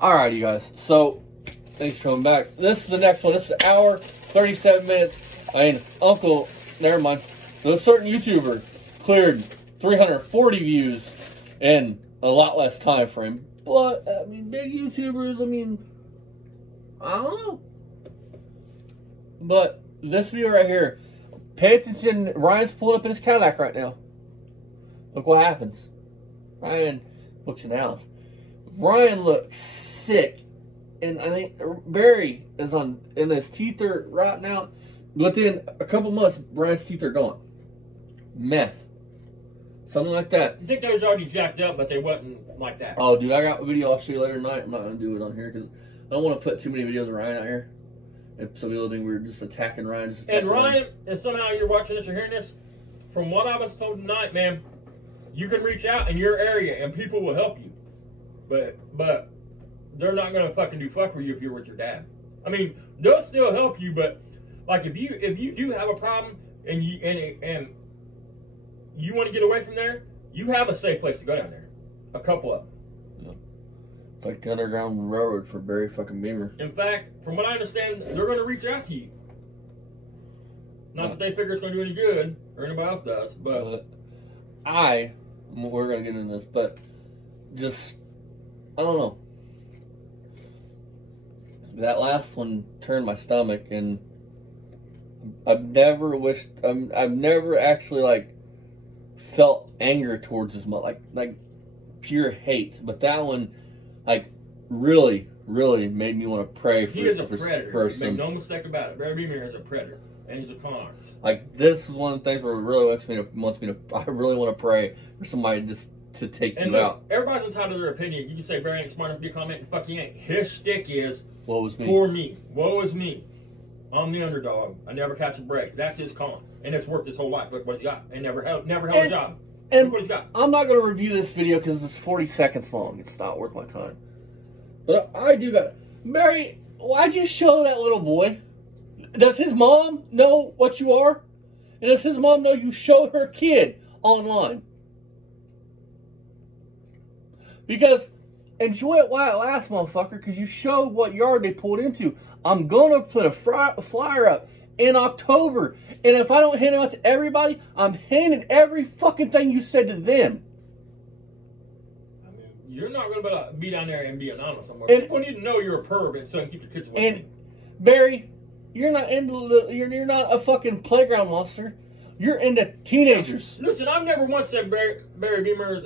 Alright, you guys. So, thanks for coming back. This is the next one. This is an hour, 37 minutes. Never mind. A certain YouTuber cleared 340 views in a lot less time frame. But, I mean, big YouTubers, I don't know. But, this video right here, pay attention. Ryan's pulling up in his Cadillac right now. Look what happens. Ryan looks in the house. Ryan looks sick. And I think Barry is in his teeth are right now. Within a couple months, Ryan's teeth are gone. Meth. Something like that. I think they was already jacked up, but they wasn't like that. Oh, dude, I got a video I'll show you later tonight. I'm not going to do it on here because I don't want to put too many videos of Ryan out here. And some people think we're just attacking Ryan. And Ryan, if somehow you're watching this or hearing this, from what I was told tonight, man, you can reach out in your area and people will help you. But they're not going to fucking do fuck for you if you're with your dad. I mean, they'll still help you, but like if you do have a problem and you want to get away from there, you have a safe place to go down there. A couple of them. Yeah. It's like the Underground Railroad for Barry fucking Beamer. In fact, from what I understand, they're going to reach out to you. Not that they figure it's going to do any good, or anybody else does, but we're going to get into this, but just, I don't know. That last one turned my stomach, and I've never actually, like, felt anger towards his mother, like pure hate. But that one, like, really, really made me want to pray for he is a this predator. person. Make no mistake about it. Barry Beamer is a predator, and he's a con artist. Like, this is one of the things where it really I really want to pray for somebody just to take and you look, out. Everybody's entitled to their opinion. You can say Barry ain't smart enough to be a comment, and fuck he ain't. His shtick is, woe is me. For me. Woe is me. I'm the underdog. I never catch a break. That's his con. And it's worked his whole life. Look what he's got. And never held a job. And look what he's got. I'm not going to review this video because it's 40 seconds long. It's not worth my time. But I do got it. Barry, why'd you show that little boy? Does his mom know what you are? And does his mom know you showed her kid online? Because enjoy it while it lasts, motherfucker, because you showed what yard they pulled into. I'm going to put a flyer up in October. And if I don't hand it out to everybody, I'm handing every fucking thing you said to them. I mean, you're not going to be down there and be anonymous somewhere. And, people need to know you're a perv and so you keep your kids away. And, Barry, you're not you're not a fucking playground monster. You're into teenagers. Listen, I've never once said Barry Beamer is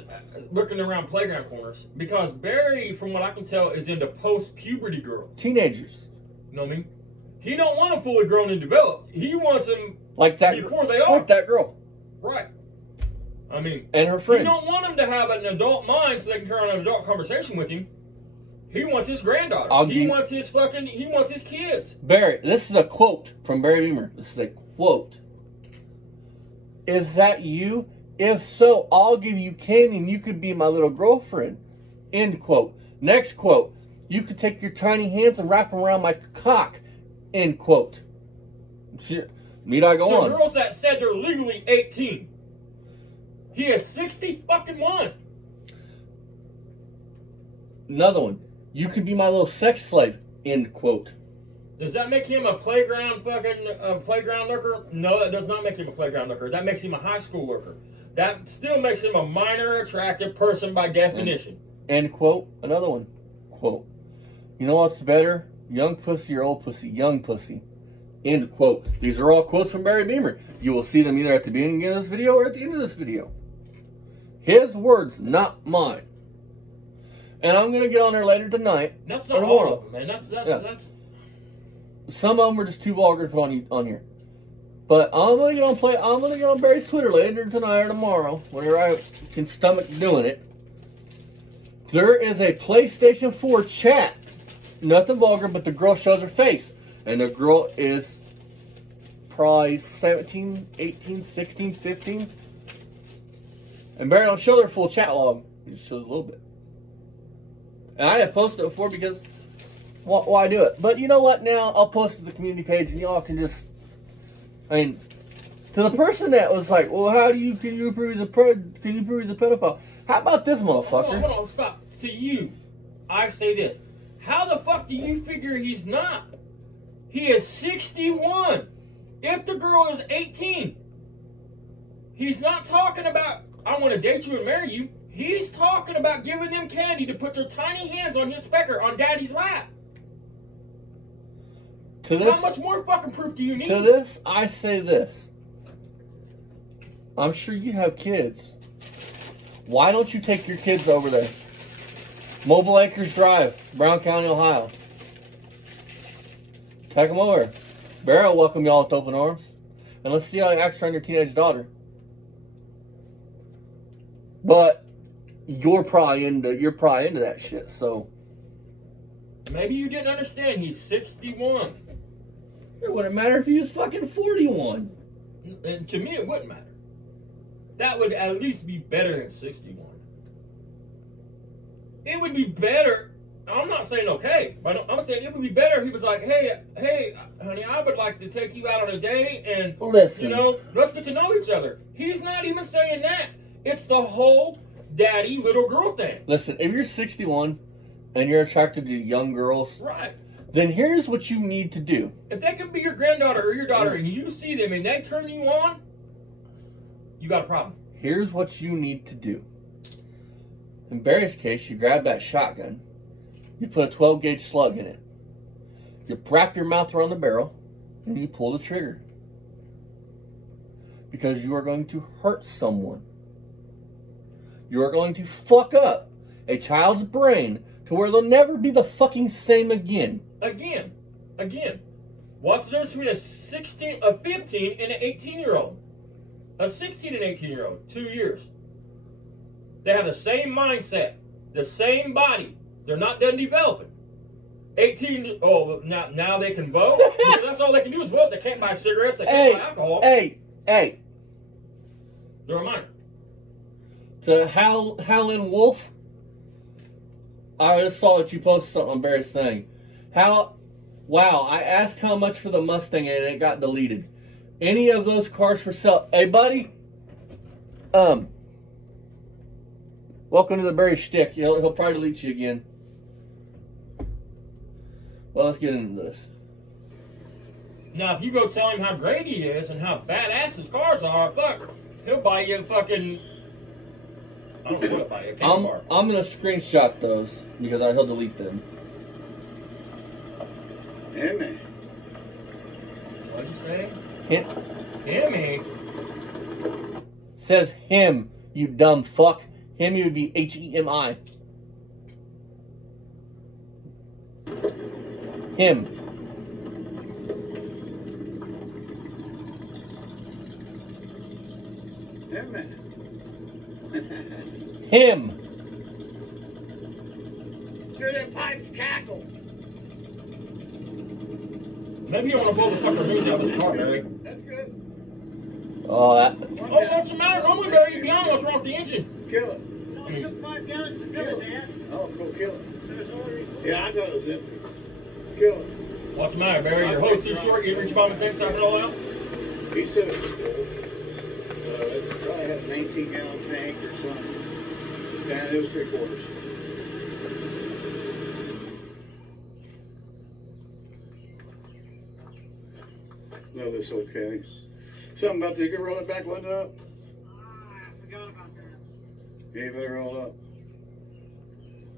looking around playground corners. Because Barry, from what I can tell, is into post-puberty girls. Teenagers. You know what I mean? He don't want them fully grown and developed. He wants them like that before they are. Like that girl. Right. I mean, and her friend. He don't want them to have an adult mind so they can carry on an adult conversation with him. He wants his granddaughters. He wants his kids. Barry, this is a quote from Barry Beamer. This is a quote. Is that you? If so, I'll give you candy and you could be my little girlfriend. End quote. Next quote. You could take your tiny hands and wrap them around my cock. End quote. Need I go on? The girls that said they're legally 18. He is 60 fucking one. Another one. You could be my little sex slave. End quote. Does that make him a playground playground lurker? No, that does not make him a playground lurker. That makes him a high school lurker. That still makes him a minor attractive person by definition. End quote. Another one. Quote. You know what's better? Young pussy or old pussy? Young pussy. End quote. These are all quotes from Barry Beamer. You will see them either at the beginning of this video or at the end of this video. His words, not mine. And I'm going to get on there later tonight. That's not all of them, man. That's... Some of them are just too vulgar to put on here. But I'm going to get on Barry's Twitter later tonight or tomorrow, whenever I can stomach doing it. There is a PlayStation 4 chat. Nothing vulgar, but the girl shows her face. And the girl is probably 17, 18, 16, 15. And Barry don't show their full chat log. He just shows a little bit. And I have posted it before because why do it? But you know what? Now I'll post it to the community page and y'all can just, I mean, to the person that was like, well, can you prove he's a pedophile? How about this motherfucker? Hold on, stop. See, I say this. How the fuck do you figure he's not? He is 61. If the girl is 18, he's not talking about, I want to date you and marry you. He's talking about giving them candy to put their tiny hands on his pecker on daddy's lap. How much more fucking proof do you need? To this, I say this. I'm sure you have kids. Why don't you take your kids over there? Mobile Acres Drive, Brown County, Ohio. Take them over. Barry will welcome y'all with open arms. And let's see how he acts around your teenage daughter. But you're probably into that shit, so. Maybe you didn't understand. He's 61. It wouldn't matter if he was fucking 41. And to me, it wouldn't matter. That would at least be better than 61. It would be better. I'm not saying okay, but I'm saying it would be better if he was like, hey, honey, I would like to take you out on a date and, listen, let's get to know each other. He's not even saying that. It's the whole daddy little girl thing. Listen, if you're 61 and you're attracted to young girls, right, then here's what you need to do. If they can be your granddaughter or your daughter and you see them and they turn you on, you got a problem. Here's what you need to do. In Barry's case, you grab that shotgun, you put a 12 gauge slug in it, you wrap your mouth around the barrel, and you pull the trigger. Because you are going to hurt someone. You are going to fuck up a child's brain to where they'll never be the fucking same again. Again. What's the difference between a 15 and an 18-year-old? A 16 and 18-year-old, 2 years. They have the same mindset, the same body. They're not done developing. 18, now they can vote? Because that's all they can do is vote. They can't buy cigarettes, they can't buy alcohol. Hey. They're a minor. To Howlin' Wolf, I just saw that you posted something on Barry's thing. Wow, I asked how much for the Mustang and it got deleted. Any of those cars for sale? Hey, buddy. Welcome to the Barry shtick. He'll probably delete you again. Well, let's get into this. Now, if you go tell him how great he is and how badass his cars are, fuck, he'll buy you a fucking... I don't know what he'll buy you, a candy bar. I'm going to screenshot those because he'll delete them. Himmy. What'd you say? Himmy. Says him, you dumb fuck. Himmy would be H-E-M-I. Him. Him. Hear them pipes cackle. Maybe you want to blow the fucking news out of his car, Barry. That's good. Oh, what's the matter? Normally, Barry, you'd be on what's wrong with the engine. Kill it. No, it took 5 gallons to fill it, Dad. Oh, cool, kill it. Yeah, I thought it was empty. Kill it. What's the matter, Barry? Your hose too short? You didn't reach about the tank, stop it all out? He said it was full. It probably had a 19-gallon tank or something. And it was 3/4. No, it's okay. Something about this. You can roll it back one up. I forgot about that. Yeah, you better roll up.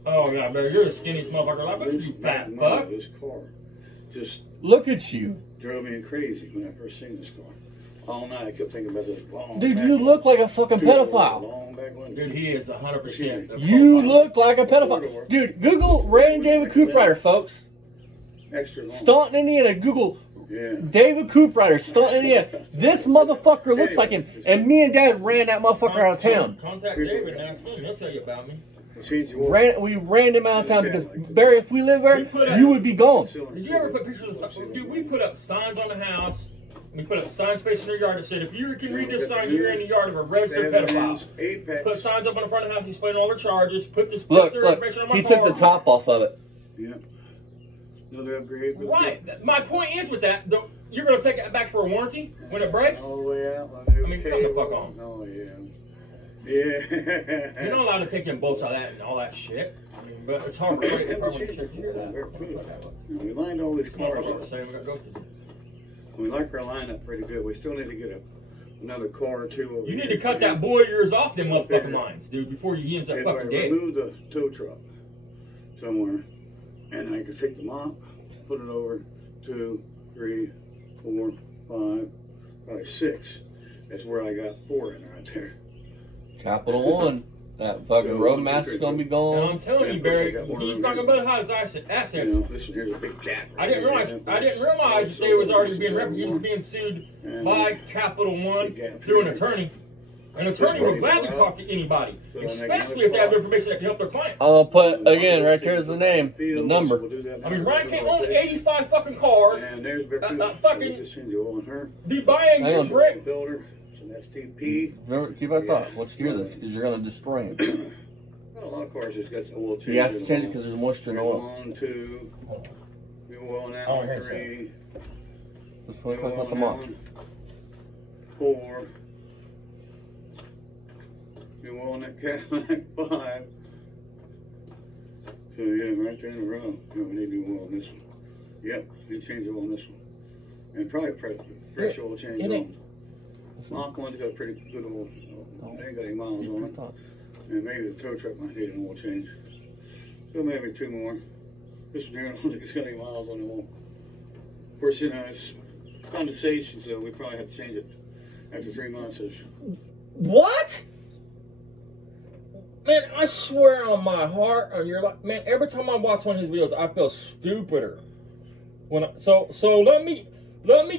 Oh, yeah, Barry, you're the skinniest motherfucker alive. This You fat back fuck. This car just look at you. drove me crazy when I first seen this car. All night I kept thinking about this long Dude, back you look like a fucking pedophile. long back window. Dude, he is 100%. You look like a pedophile. Dude, Google Ray and David Cooprider, folks. Extra long. Staunton, Indiana. Google Yeah. David Cooprider, Staunton, Indiana. This motherfucker looks like him. And me and Dad ran that motherfucker out of town. Contact David and ask him. He'll tell you about me. We ran him out of town because, Barry, if we lived there, you would be gone. Did you ever put pictures of signs? Dude, we put up signs on the house. We put up sign space in your yard that said, if you can read this sign, you're in the yard of a registered pedophile. Put signs up on the front of the house, explain all the charges. Put this Look, information on my he car. took the top off of it. Yeah. Another upgrade. Right. My point is with that, you're going to take it back for a warranty when it breaks? All the way out. I mean, come the fuck on. Oh, yeah. Yeah. You're not allowed to take in bolts out of that and all that shit. I mean, but it's hard for you. Probably should hear that. We lined all these Come on, cars what we're up. saying, we got ghosted. We like our lineup pretty good. We still need to get another car or two over You need here. to cut that boy of yours off them motherfucking lines, dude, before he ends up And fucking I dead. remove the tow truck somewhere, and I can take the mop, put it over 2, 3, 4, 5, probably 6. That's where I got 4 in right there. Capital One. That fucking Roadmaster's gonna be And gone. I'm telling you, Barry, he's not gonna better hide his assets. You know, this one here's a big gap. I didn't realize that they was already being he was being sued by Capital One through an attorney. An attorney will gladly talk to anybody, especially if they have information that can help their clients. I'll put again right there's the name, the number. I mean, Ryan can't own 85 fucking cars, And there's fucking just send you on her. be buying Hang your on. brick. Builder. So that's TP. Remember, keep our thought. Let's hear this because you're gonna destroy him. Well, a lot of cars just got the oil change. He has to change it because there's moisture in the oil. 1, 2, new oil I now, wanna hear 3. This is what New the mop. oil now, 4. New oil in that Cadillac, 5. So yeah, right there in a row. Yeah, we need new oil on this one. Yep, we change oil on this one. And probably fresh oil change it on. ain't- Mach 1's got a pretty good oil. They ain't got any miles on it. And maybe the tow truck might need an oil change. So maybe 2 more. This one here, I don't think it's got any miles on the oil. Of course, you know, it's condensation, so we probably have to change it after 3 months. What? Man, I swear on my heart, on your life, man. Every time I watch one of his videos, I feel stupider. So let me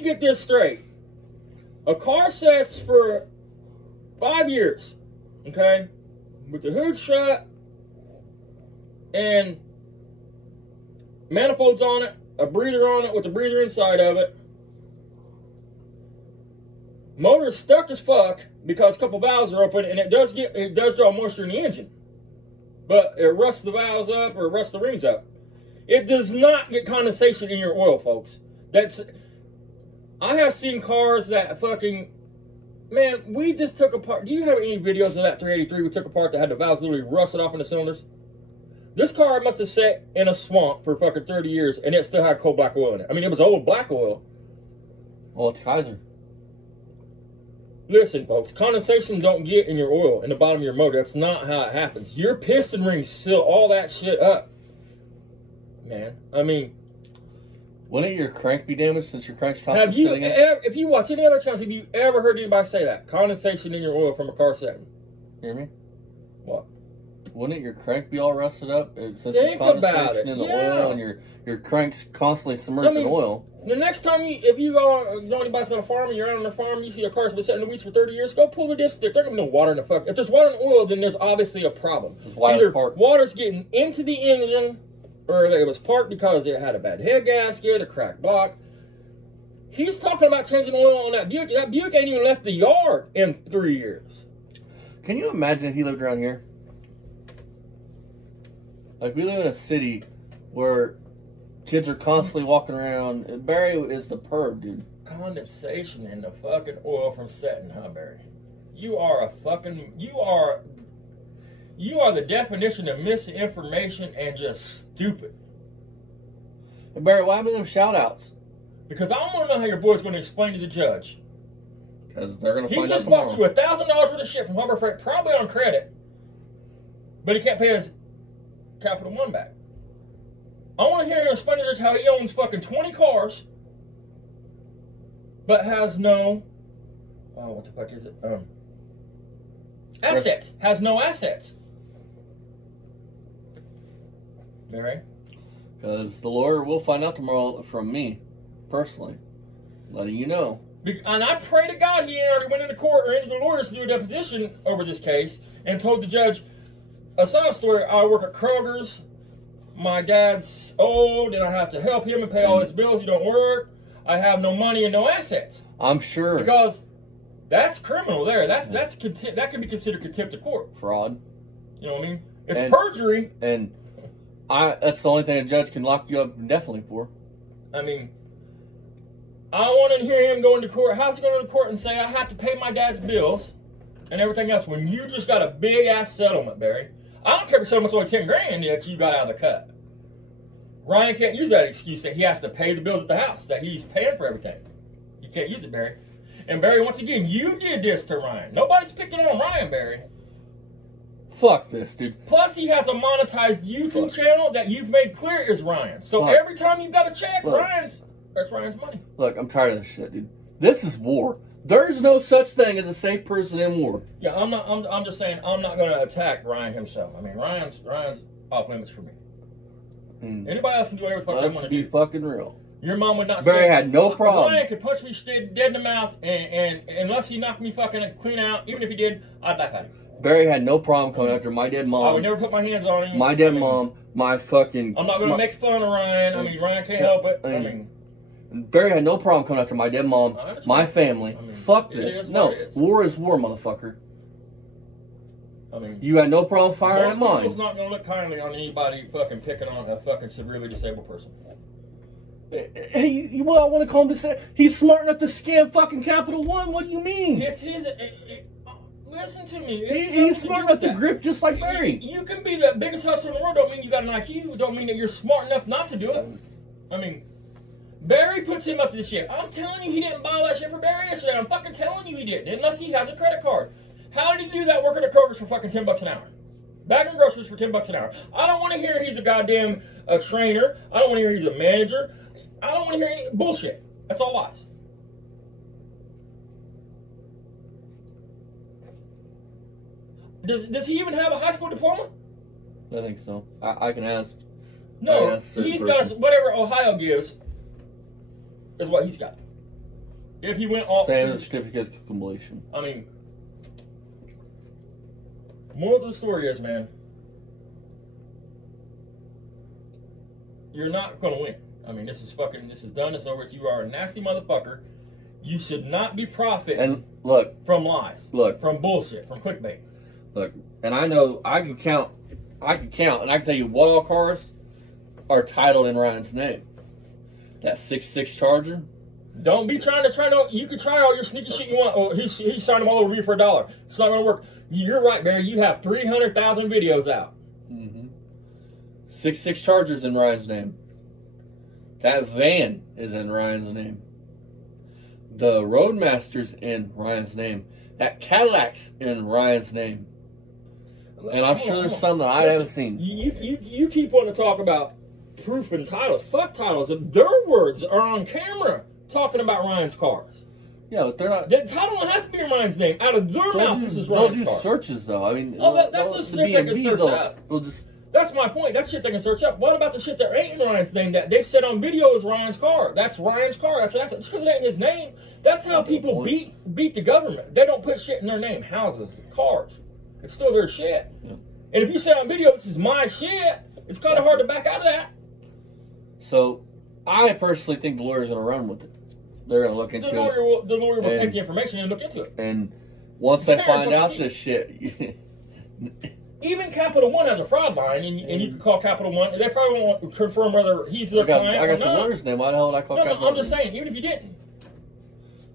get this straight. A car sets for 5 years, okay, with the hood shut and manifolds on it, a breather on it with a breather inside of it. Motor's stuck as fuck because a couple valves are open, and it does draw moisture in the engine, but it rusts the valves up or rusts the rings up. It does not get condensation in your oil, folks. I have seen cars that fucking, man, we just took apart. Do you have any videos of that 383 we took apart that had the valves literally rusted off in the cylinders? This car must have sat in a swamp for fucking 30 years, and it still had coal black oil in it. I mean, it was old black oil. Oh, it's Kaiser. Listen, folks, condensation don't get in your oil, in the bottom of your motor. That's not how it happens. Your piston rings seal all that shit up. Man, I mean, Wouldn't your crank be damaged since your crank's have constantly you sitting in? ever, if you watch any other channels, have you ever heard anybody say that? Condensation in your oil from a car setting. Hear me? What? Wouldn't your crank be all rusted up since Think there's about condensation it. in the Yeah. oil and your crank's constantly submerged in oil? The next time if you know anybody's got a farm and you're out on their farm, you see a car's been sitting in the weeds for 30 years, go pull the dipstick. There's gonna be no water in the fuck. If there's water in the oil, then there's obviously a problem. Either water's getting into the engine, or it was parked because it had a bad head gasket, a cracked block. He's talking about changing oil on that Buick. That Buick ain't even left the yard in 3 years. Can you imagine if he lived around here? Like, we live in a city where kids are constantly walking around. Barry is the perv, dude. Condensation in the fucking oil from setting, huh, Barry? You are the definition of misinformation and just stupid. Hey, Barry, why haven't them shout outs? Because I want to know how your boy's going to explain to the judge. Because they're going to He find out just bought tomorrow. you $1,000 worth of shit from Harbor Freight, probably on credit, but he can't pay his Capital One back. I want to hear him explain to the judge how he owns fucking 20 cars, but has no, what the fuck is it? Assets. Has no assets. Mary? Because the lawyer will find out tomorrow from me, personally, letting you know. And I pray to God he ain't already went into court or into the lawyers to do a deposition over this case and told the judge, a side story, I work at Kroger's, my dad's old and I have to help him and pay all his bills, he don't work, I have no money and no assets. I'm sure. Because that's criminal there. That can be considered contempt of court. Fraud. You know what I mean? It's perjury. And that's the only thing a judge can lock you up indefinitely for. I mean, I want to hear him go into court. How's he going to court and say, I have to pay my dad's bills, and everything else when you just got a big ass settlement, Barry. I don't care if the settlement's only 10 grand that you got out of the cut. Ryan can't use that excuse that he has to pay the bills at the house, that he's paying for everything. You can't use it, Barry. And Barry, once again, you did this to Ryan. Nobody's picking on Ryan, Barry. Fuck this, dude. Plus, he has a monetized YouTube channel that you've made clear is Ryan. So Fuck. every time you got a check, Look. that's Ryan's money. Look, I'm tired of this shit, dude. This is war. There's no such thing as a safe person in war. Yeah, I'm just saying I'm not going to attack Ryan himself. I mean, Ryan's off limits for me. Anybody else can do whatever the fuck they Let's want to be do. fucking real. Your mom would not. Barry had no problem. Ryan could punch me dead in the mouth, and unless he knocked me fucking clean out, even if he did, I'd laugh at him. Barry had no problem coming after my dead mom. I would never put my hands on him. My dead mom, my fucking... I'm not going to make fun of Ryan. I mean, Ryan can't help it. I mean... Barry had no problem coming after my dead mom, my family. I mean, fuck it this. is No, what it is. war is war, motherfucker. I mean... You had no problem firing at Most mine. people's not going to look kindly on anybody fucking picking on a fucking severely disabled person. Hey, well, I want to call him to say he's smart enough to scam fucking Capital One. What do you mean? It's his... listen to me. He's smart enough to grip just like Barry. You can be the biggest hustler in the world. Don't mean you got an IQ. Don't mean that you're smart enough not to do it. I mean, Barry puts him up to this shit. I'm telling you, he didn't buy that shit for Barry yesterday. I'm fucking telling you he didn't, unless he has a credit card. How did he do that working at Kroger's for fucking $10 an hour? Bagging groceries for $10 an hour. I don't want to hear he's a goddamn trainer. I don't want to hear he's a manager. I don't want to hear any bullshit. That's all lies. Does he even have a high school diploma? I think so. I can ask. No, that's a he's certain got person. whatever Ohio gives is what he's got. If he went off, Same as certificate of completion. I mean, moral of the story is, man, you're not going to win. I mean, this is done. It's over with. You are a nasty motherfucker. You should not be profiting And look, from lies, look, from bullshit, from clickbait. look. And I know I can count, and I can tell you what all cars are titled in Ryan's name. That 6.6 Charger. Don't be trying to. You can try all your sneaky shit you want. Oh, he signed them all over me for $1. It's not going to work. You're right, Barry. You have 300,000 videos out. 6.6 Charger's in Ryan's name. That van is in Ryan's name. The Roadmaster's in Ryan's name. That Cadillac's in Ryan's name. And I'm sure there's some that I haven't seen. You keep wanting to talk about proof and titles. Fuck titles. Their words are on camera talking about Ryan's cars. Yeah, but they're not. The title don't have to be in Ryan's name. Out of their mouth, this is They'll Ryan's do car. searches though. I mean, That's the shit they can search up. They'll just. That's my point. That shit they can search up. What about the shit that ain't in Ryan's name that they've said on video is Ryan's car? That's Ryan's car. That's just because it ain't his name. That's how people beat the government. They don't put shit in their name. Houses, cars. It's still their shit. Yeah. And if you say on video, this is my shit, it's kind of hard to back out of that. So, I personally think the lawyer's going to run with it. They're going to look into it. The lawyer will take the information and look into it. And once they Fair, find but out see- this shit, Even Capital One has a fraud line, and you can call Capital One. They probably won't confirm whether he's their client I or got the not. lawyer's name. Why the hell would I call No, Capital I'm just saying, even if you didn't.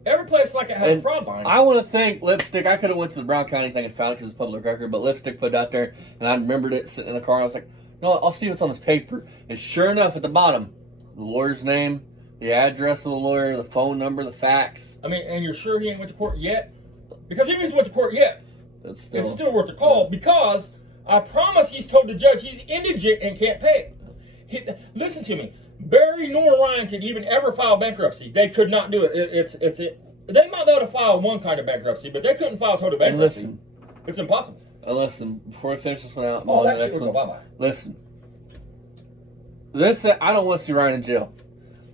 Every place like it has a And fraud line. I want to thank Lipstick. I could have went to the Brown County thing and found it because it's public record, but Lipstick put it out there, and I remembered it sitting in the car. And I was like, no, I'll see what's on this paper. And sure enough, at the bottom, the lawyer's name, the address of the lawyer, the phone number, the fax. I mean, and you're sure he ain't went to court yet? Because even if he went to court yet, It's still, it's still worth the call because I promise he's told the judge he's indigent and can't pay. Listen to me. Barry nor Ryan could even ever file bankruptcy. They could not do it. They might be able to file one kind of bankruptcy, but they couldn't file total And bankruptcy. listen, It's impossible. before I finish this one out, I'm Oh, on that the shit next would go one. bye-bye. Listen, I don't want to see Ryan in jail.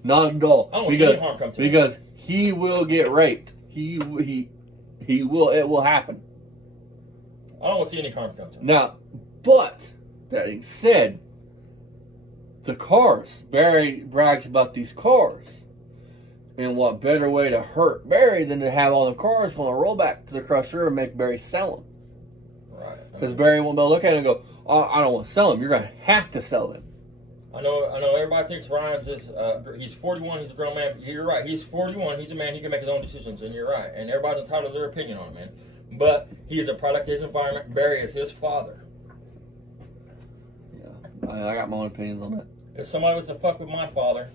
Not at all. I don't want to see any harm come to him. Because he will get raped. He will. It will happen. I don't want to see any harm come to him. Now, but that being said, the cars. Barry brags about these cars. And what better way to hurt Barry than to have all the cars going to roll back to the crusher and make Barry sell them? Right. Because Barry won't be able to look at it and go, oh, I don't want to sell them. You're going to have to sell them. I know. Everybody thinks Ryan's this. He's 41. He's a grown man. You're right. He's 41. He's a man. He can make his own decisions, and you're right. And everybody's entitled to their opinion on it, man. But he is a product of his environment. Barry is his father. Yeah, I got my own opinions on that. If somebody was to fuck with my father,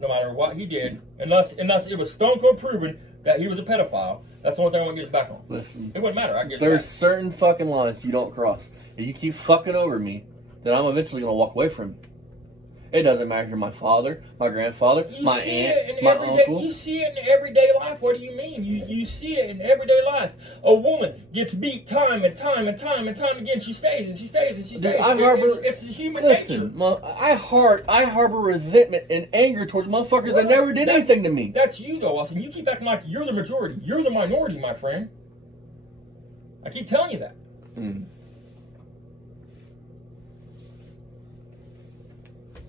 no matter what he did, unless it was stone cold proven that he was a pedophile, that's the only thing I want to get his back on. Listen, it wouldn't matter. I get there's certain fucking lines you don't cross. If you keep fucking over me, then I'm eventually gonna walk away from you. It doesn't matter if you're my father, my grandfather, my aunt, my uncle. You see it in everyday life. What do you mean? You see it in everyday life. A woman gets beat time and time and time and time again. She stays and she stays and she stays. Dude, it's human nature. I harbor resentment and anger towards motherfuckers that never did anything to me. That's you, though, Austin. You keep acting like you're the majority. You're the minority, my friend. I keep telling you that. Mm.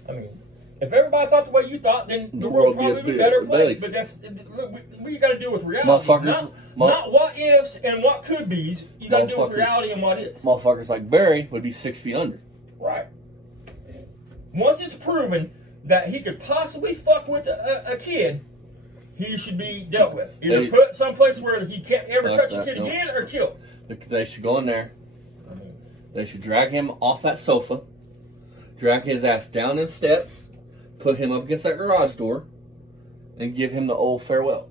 I mean, if everybody thought the way you thought, then the world would probably be a better place. But that's we got to deal with reality. Not what ifs and what could be's. You got to deal with reality and what is. Motherfuckers like Barry would be 6 feet under. Right. Once it's proven that he could possibly fuck with a kid, he should be dealt with. Either put someplace where he can't ever touch a kid again, or killed. They should go in there. They should drag him off that sofa. Drag his ass down them steps, put him up against that garage door, and give him the old farewell.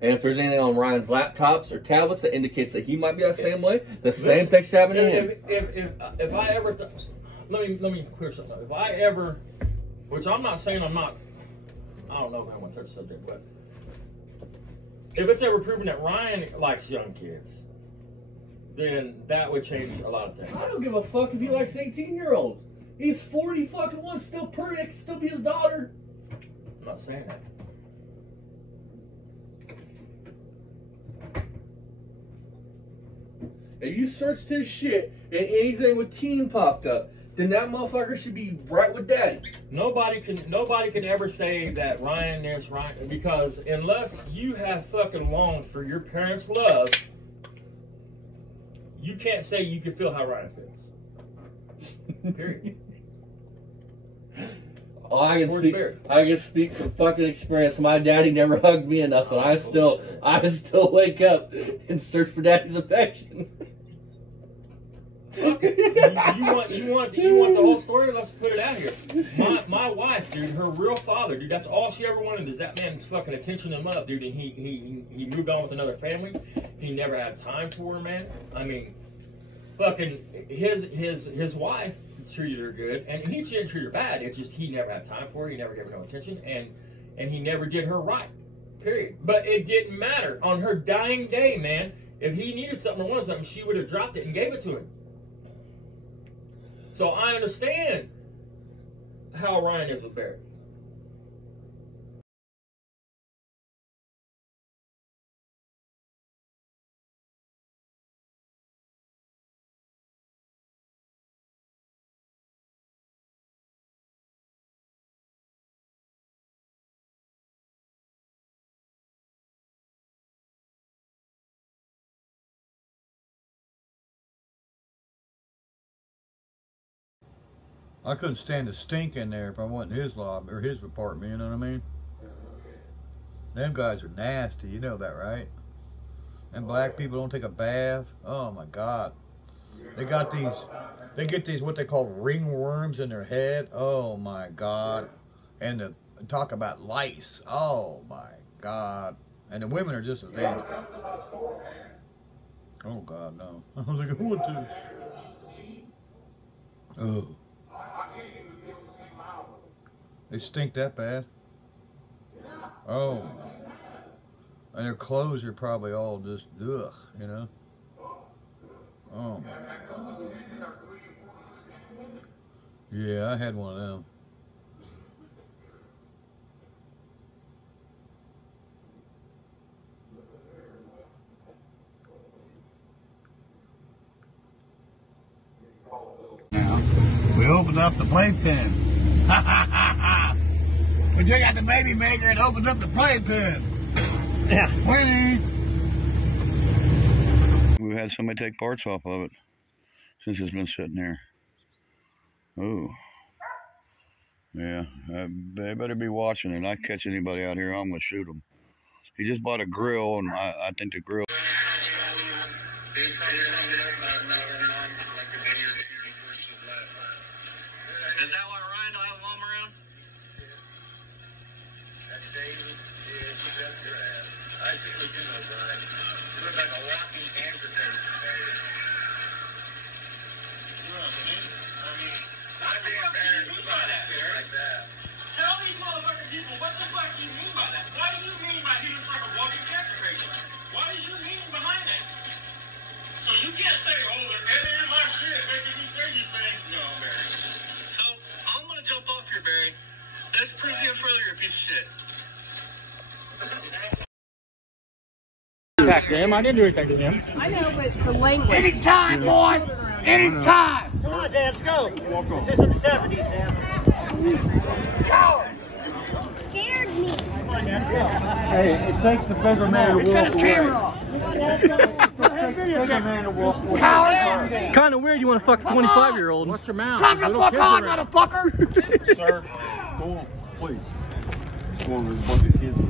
And if there's anything on Ryan's laptops or tablets that indicates that he might be the same way, the same thing should happen to him. If I ever, let me clear something up. If I ever, which I'm not saying I'm not, I don't know if I want to touch the subject, but if it's ever proven that Ryan likes young kids, then that would change a lot of things. I don't give a fuck if he likes 18-year-olds. He's 40 fucking one, still pretty. It can still be his daughter. I'm not saying that. If you searched his shit and anything with teen popped up, then that motherfucker should be right with daddy. Nobody can ever say that Ryan is Ryan, because unless you have fucking longed for your parents' love, you can't say you can feel how Ryan feels. Period. I can speak from fucking experience. My daddy never hugged me enough, and I still wake up and search for daddy's affection. You want the whole story? Let's put it out here. My wife, dude, her real father, dude, that's all she ever wanted is that man's fucking attention and love, dude. And he moved on with another family. He never had time for her, man. I mean, fucking his wife treated her good, and he didn't treat her bad. It's just he never had time for her. He never gave her no attention, and he never did her right. Period. But it didn't matter. On her dying day, man, if he needed something or wanted something, she would have dropped it and gave it to him. So I understand how Ryan is with Barry. I couldn't stand the stink in there if I went in his lobby or his apartment, you know what I mean? Them guys are nasty, you know that, right? And black people don't take a bath. Oh my God. They get these what they call ringworms in their head. Oh my God. And to talk about lice. Oh my God. And the women are just as nasty. Oh God, no. I was like, who would do? Oh. They stink that bad? Oh. And their clothes are probably all just, ugh, you know? Oh. Yeah, I had one of them. Now, we opened up the playpen. We took out the baby maker and opened up the playpen. Yeah. Winnie! We had somebody take parts off of it since it's been sitting there. Oh. Yeah, they better be watching it. I catch anybody out here, I'm going to shoot them. He just bought a grill, and I think the grill... Is that why Ryan don't have a mom around? That David is just your ass. I see what you know, Brian. You look like a walking cancer patient, baby. I'd be embarrassed about it like that. Tell these motherfucking people what the fuck do you mean by that? What do you mean by he looks like a walking cancer patient? What is your meaning behind that? So you can't say, oh, they're editing my shit, making me say these things. No, Barry. So, I'm gonna jump off here, Barry. This proves even further you're a piece of shit. Attack him. I didn't do anything to him. I know, but the language. Anytime, boy! Anytime! Come on, Dad, let's go. This is in the 70s, Dad. Coward! Scared me. Come on, Dad, let's go. Hey, it takes a bigger man to Let's walk get his away. camera off. Bigger man to walk away. Coward! Kind of weird you want to fuck a 25-year-old. What's your mouth? Come the Little fuck kids on, around. motherfucker! Sir, go on, please. Go on, there's a bunch of kids.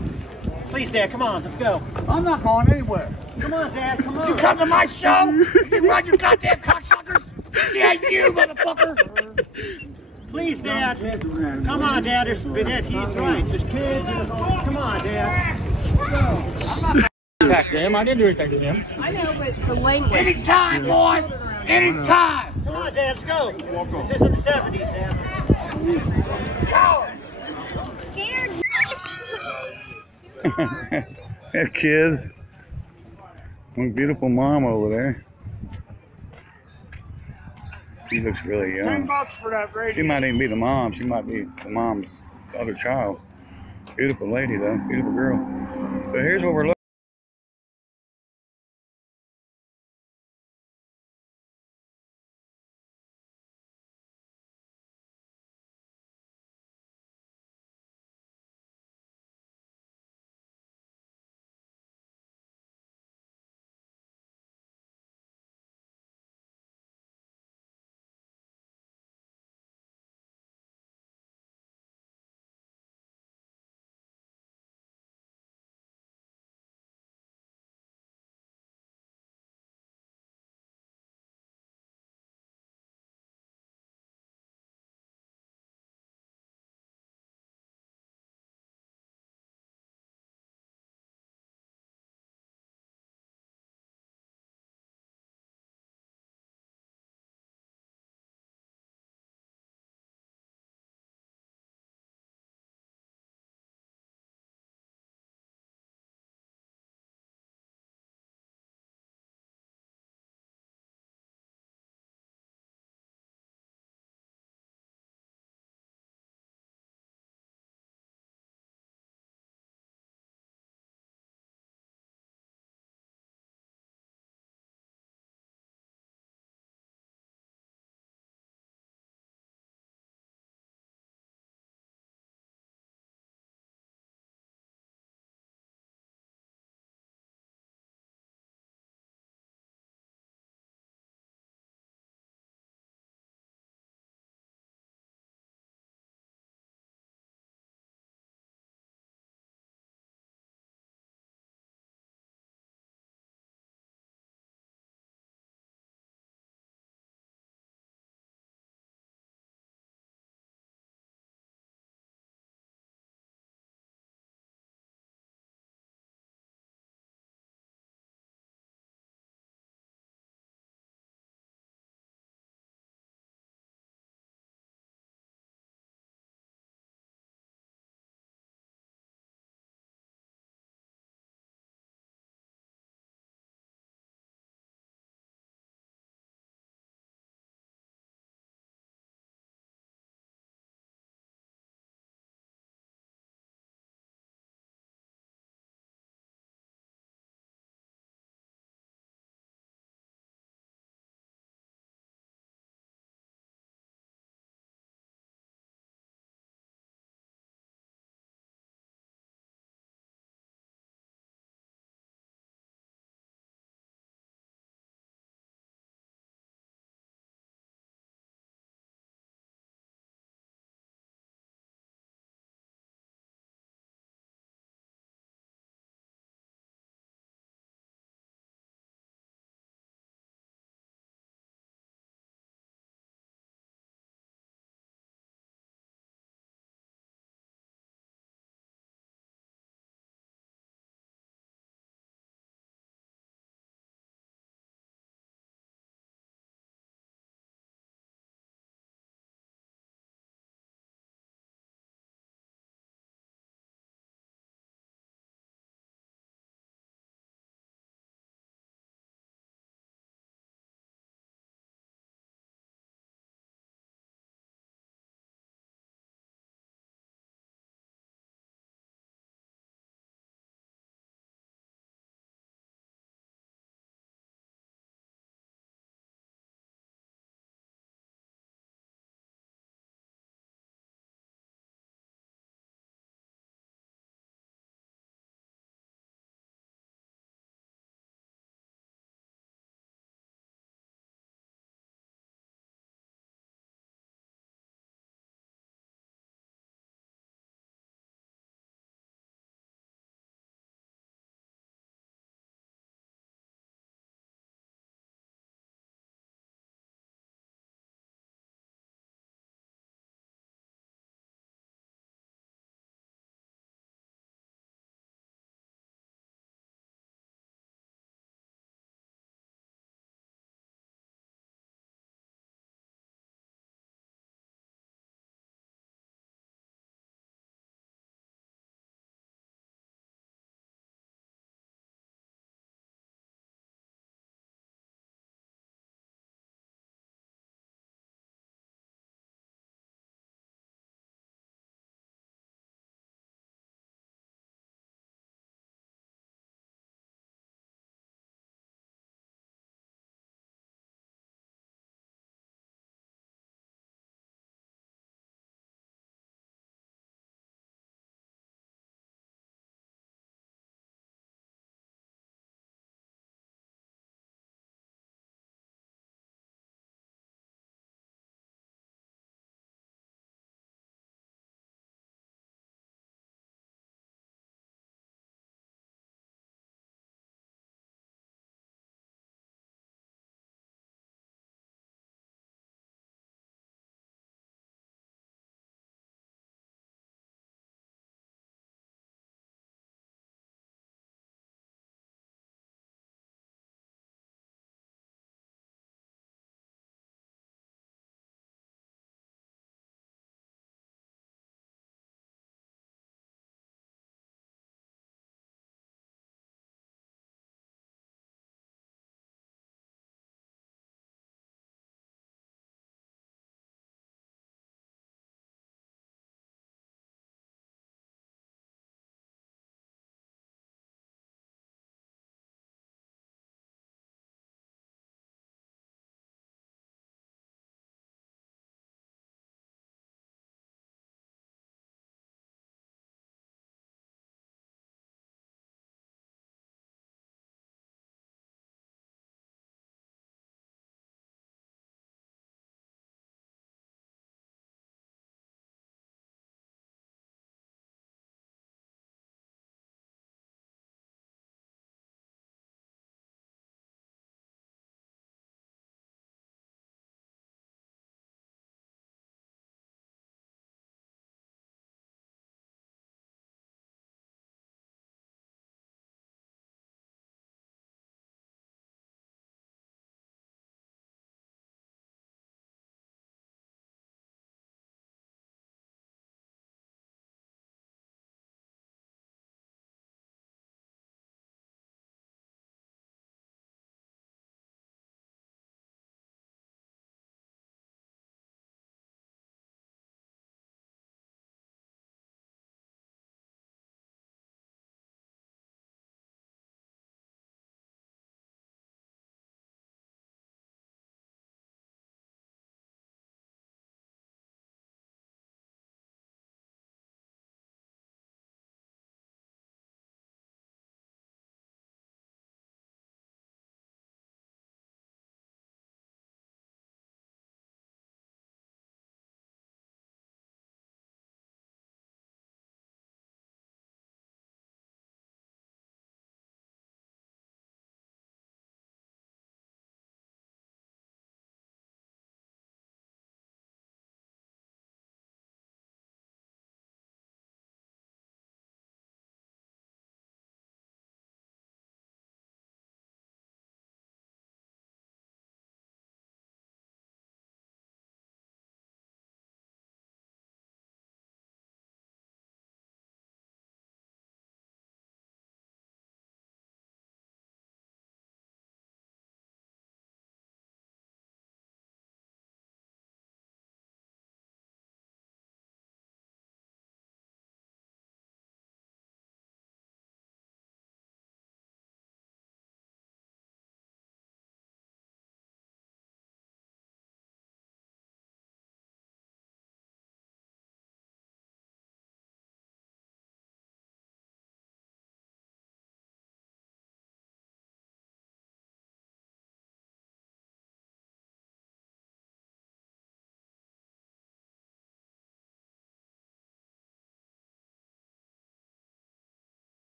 Please, Dad, come on, let's go. I'm not going anywhere. Come on, Dad, come on. You come to my show? You run your goddamn cocksuckers? Yeah, you, motherfucker! Please, Dad. Come on, Dad. He's right. There's kids. Come on, Dad. Attack him. I didn't do anything to him. I know, but the language. Anytime, boy. Anytime. Come on, Dad. Let's go. This is in the 70s, Dad. Coward. Scared me. Hey, kids. One beautiful mom over there. She looks really young. $10 for that radio. She might even be the mom. She might be the mom's other child. Beautiful lady, though. Beautiful girl. But here's what we're looking